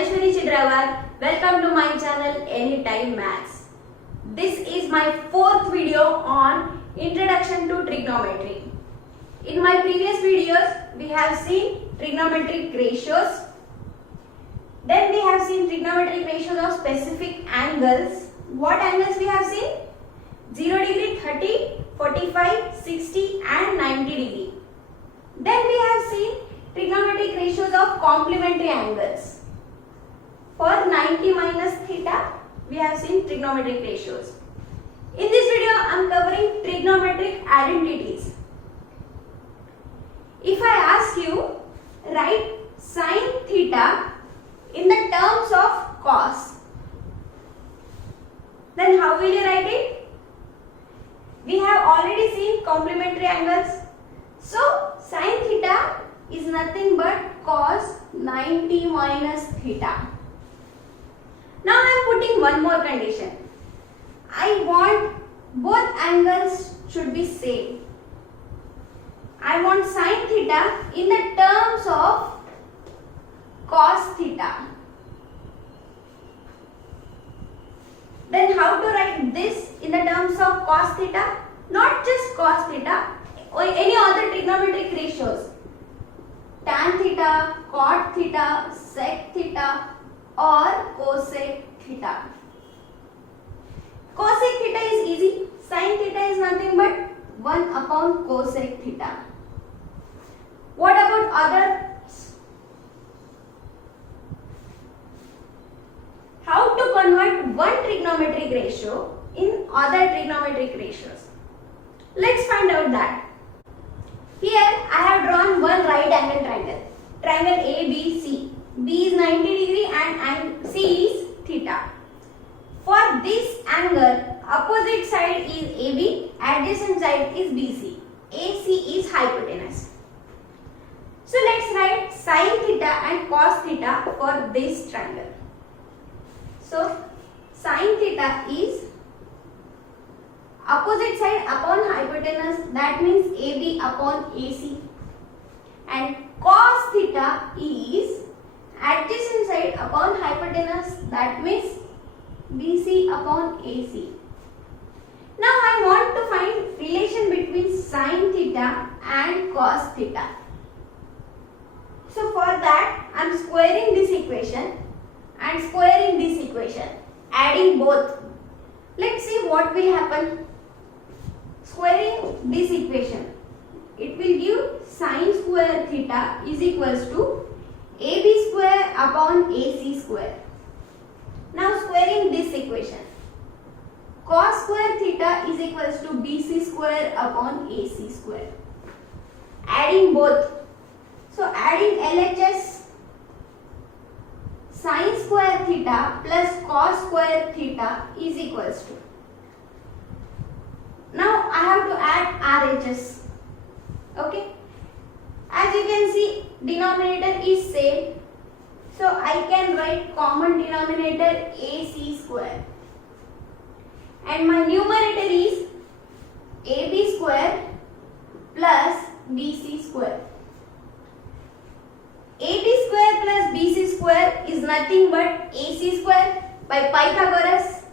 Jnaneshwari Chidrawar. Welcome to my channel Anytime Maths. This is my fourth video on Introduction to Trigonometry. In my previous videos, we have seen trigonometric ratios. Then we have seen trigonometric ratios of specific angles. What angles we have seen? 0 degree, 30, 45, 60 and 90 degree. Then we have seen trigonometric ratios of complementary angles. For 90 minus theta, we have seen trigonometric ratios. In this video, I am covering trigonometric identities. If I ask you, write sin theta in the terms of cos, then how will you write it? We have already seen complementary angles. So, sin theta is nothing but cos 90 minus theta. Now I am putting one more condition. I want both angles should be same. I want sin theta in the terms of cos theta. Then how to write this in the terms of cos theta? Not just cos theta, or any other trigonometric ratios. Tan theta, cot theta, sec theta or cosec theta. Cosec theta is easy. Sin theta is nothing but 1 upon cosec theta. What about others? How to convert one trigonometric ratio in other trigonometric ratios? Let's find out that. Here I have drawn one right angle triangle. Triangle ABC. B is 90 degree and C is theta. For this angle, opposite side is AB, adjacent side is BC. AC is hypotenuse. So let's write sin theta and cos theta for this triangle. So sin theta is opposite side upon hypotenuse, that means AB upon AC, and cos theta is adjacent side upon hypotenuse, that means BC upon AC. Now I want to find relation between sin theta and cos theta. So for that I am squaring this equation and squaring this equation, adding both. Let's see what will happen. Squaring this equation, it will give sin square theta is equals to AB square upon AC square. Now squaring this equation, cos square theta is equals to BC square upon AC square. Adding both. So adding LHS, sin square theta plus cos square theta is equals to. Now I have to add RHS. Okay. As you can see, denominator is same. So I can write common denominator AC square. And my numerator is AB square plus BC square. AB square plus BC square is nothing but AC square by Pythagoras.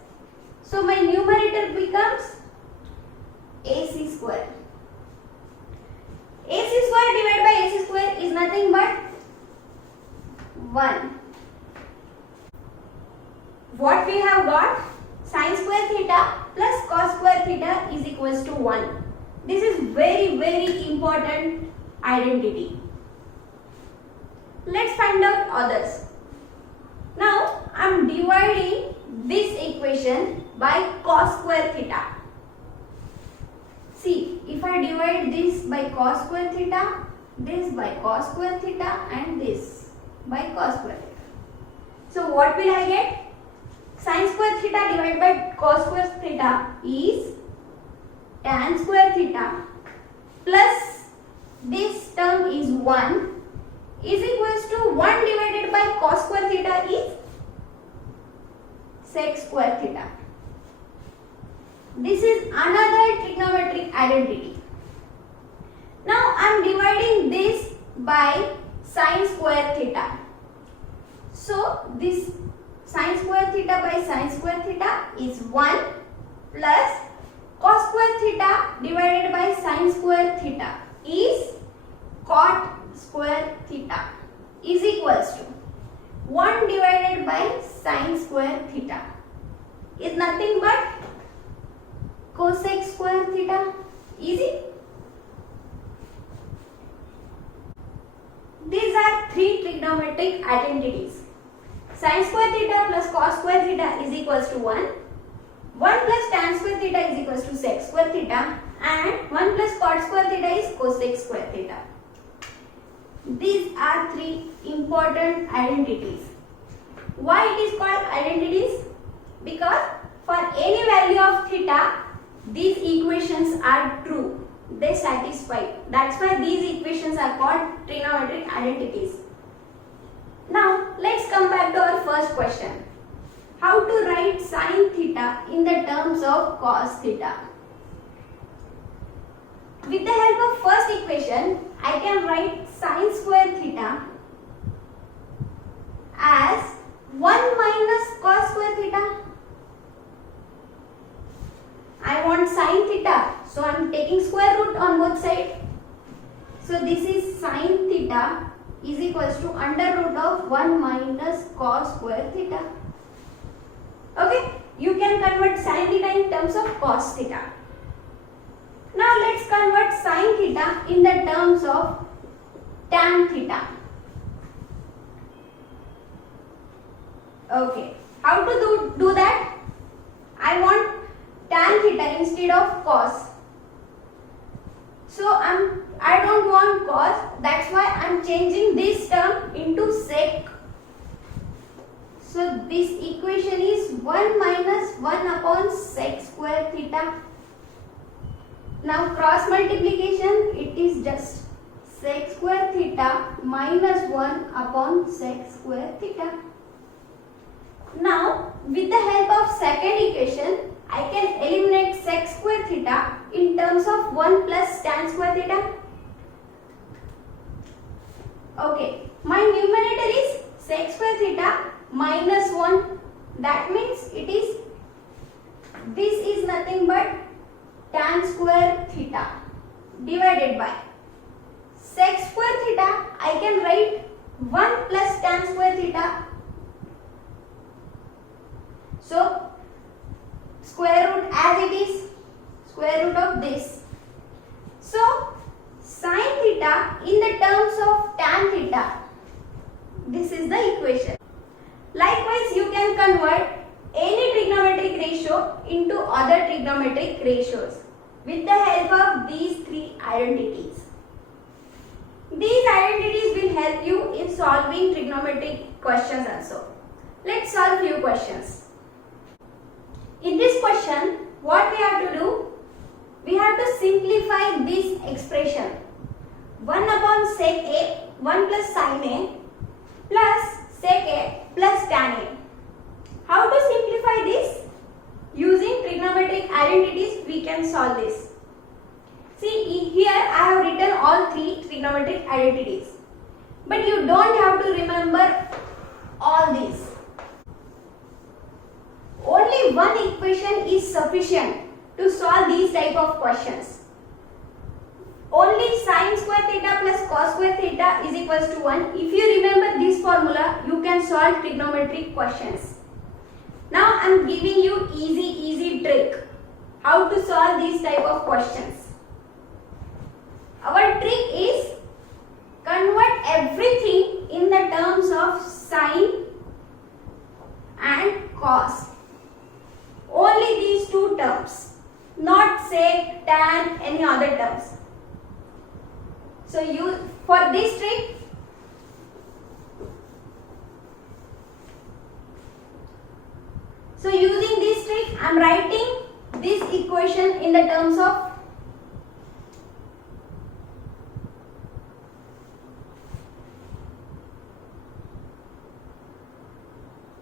So my numerator becomes AC square. AC square divided by AC square is nothing but 1. What we have got? Sin square theta plus cos square theta is equals to 1. This is very important identity. Let's find out others. Now I am dividing this equation by cos square theta. See, if I divide this by cos square theta, this by cos square theta and this by cos square theta. So what will I get? Sin square theta divided by cos square theta is tan square theta plus this term is 1 is equals to 1 divided by cos square theta is sec square theta. This is another trigonometric identity. Now I am dividing this by sin square theta. So this sin square theta by sin square theta is 1 plus cos square theta divided by sin square theta is cot square theta is equals to 1 divided by sin square theta is nothing but cosec square theta. Easy. These are three trigonometric identities. Sin square theta plus cos square theta is equals to 1. 1 plus tan square theta is equals to sec square theta, and 1 plus cot square theta is cosec square theta. These are three important identities. Why it is called identities? Because for any value of theta, these equations are true. They satisfy. That's why these equations are called trigonometric identities. Now let's come back to our first question. How to write sin theta in the terms of cos theta? With the help of first equation, I can write sin square theta as 1 minus cos square theta. I want sin theta, so I am taking square root on both sides. So this is sin theta is equals to under root of 1 minus cos square theta. Okay, you can convert sin theta in terms of cos theta. Now let's convert sin theta in the terms of tan theta. Okay, how to do that? I want tan theta instead of cos. So I don't want cos, that's why I am changing this term into sec. So this equation is 1 minus 1 upon sec square theta. Now cross multiplication, it is just sec square theta minus 1 upon sec square theta. Now with the help of second equation, I can eliminate sec square theta in terms of 1 plus tan square theta. Okay, my numerator is sec square theta minus 1. That means this is nothing but tan square theta divided by sec square theta. I can write 1 plus tan square theta. So square root as it is, square root of this. So sin theta in the terms of tan theta, this is the equation. Likewise, you can convert any trigonometric ratio into other trigonometric ratios with the help of these three identities. These identities will help you in solving trigonometric questions also. Let's solve few questions. In this question, what we have to do? We have to simplify this expression. 1 upon sec A, 1 plus sin A plus sec A plus tan A. How to simplify this? Using trigonometric identities, we can solve this. See, here I have written all three trigonometric identities. But you don't have to remember all these. Only one equation is sufficient to solve these type of questions. Only sin square theta plus cos square theta is equals to 1. If you remember this formula, you can solve trigonometric questions. Now I am giving you easy trick how to solve these type of questions. Our trick is convert everything in the terms of sin and cos. Only these two terms, not sec, tan, any other terms. So for this trick, using this trick, I am writing this equation in the terms of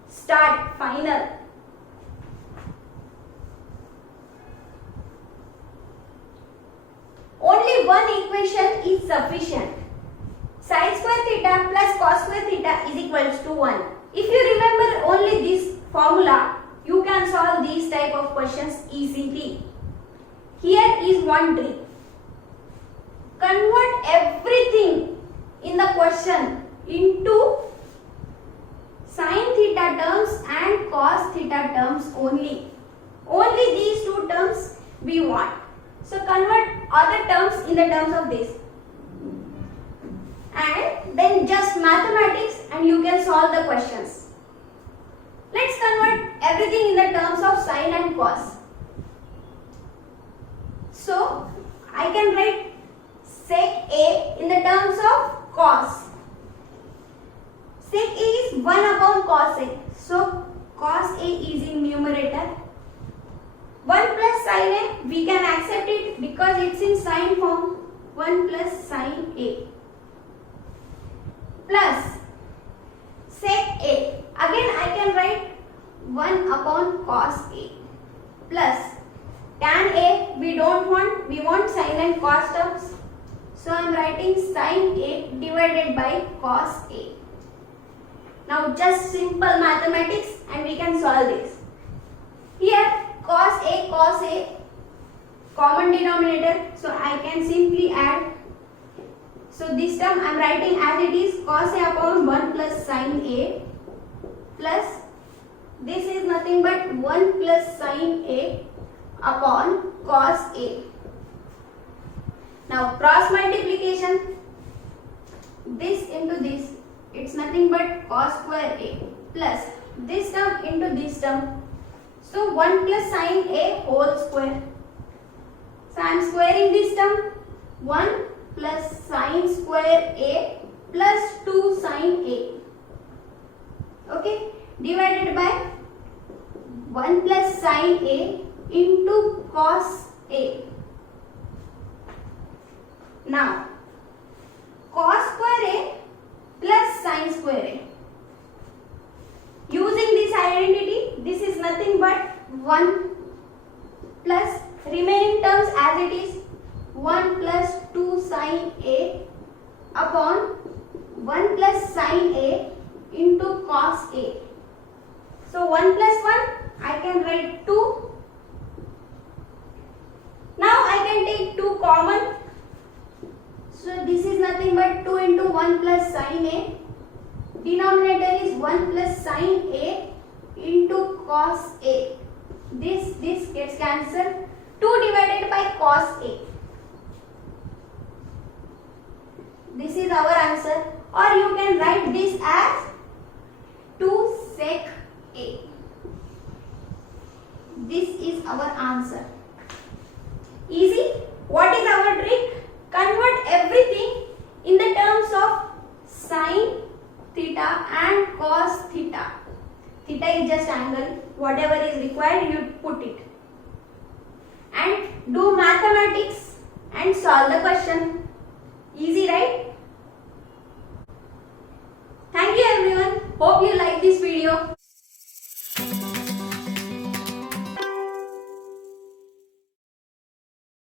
start, final. Only one equation is sufficient. Sin square theta plus cos square theta is equals to 1. If you remember only this formula, you can solve these type of questions easily. Here is one trick. Convert everything in the question into sin theta terms and cos theta terms only. Only these two terms we want. So convert other terms in the terms of this. And then just mathematics and you can solve the questions. Let's convert everything in the terms of sin and cos. So I can write sec A in the terms of cos. Sec A is 1 upon cos A. So cos A is in numerator. 1 plus sin A, we can accept it because it's in sin form. 1 plus sin A. Plus sec A. Again I can write 1 upon cos A. Plus tan A, we don't want, we want sin and cos terms. So I am writing sin A divided by cos A. Now just simple mathematics and we can solve this. Here cos A, common denominator. So I can simply add. So this term I am writing as it is, cos A upon 1 plus sin A plus this is nothing but 1 plus sin A upon cos A. Now cross multiplication, this into this, it's nothing but cos square A plus this term into this term. So 1 plus sin A whole square. So I am squaring this term, 1 plus sin square A plus 2 sin A. Okay, divided by 1 plus sin A into cos A. Now cos square A plus sin square A. Using this identity, this is nothing but 1 plus remaining terms as it is 1 plus 2 sin A upon 1 plus sin A into cos A. So 1 plus 1 I can write 2. Now I can take 2 common. So this is nothing but 2 into 1 plus sin A. Denominator is 1 plus sin A into cos A. This gets cancelled. 2 divided by cos A. This is our answer. Or you can write this as 2 sec A. This is our answer. Easy. What is our trick? Convert everything in the terms of sin theta and cos theta. Theta is just angle. Whatever is required, you put it. And do mathematics and solve the question. Easy, right? Thank you everyone. Hope you like this video.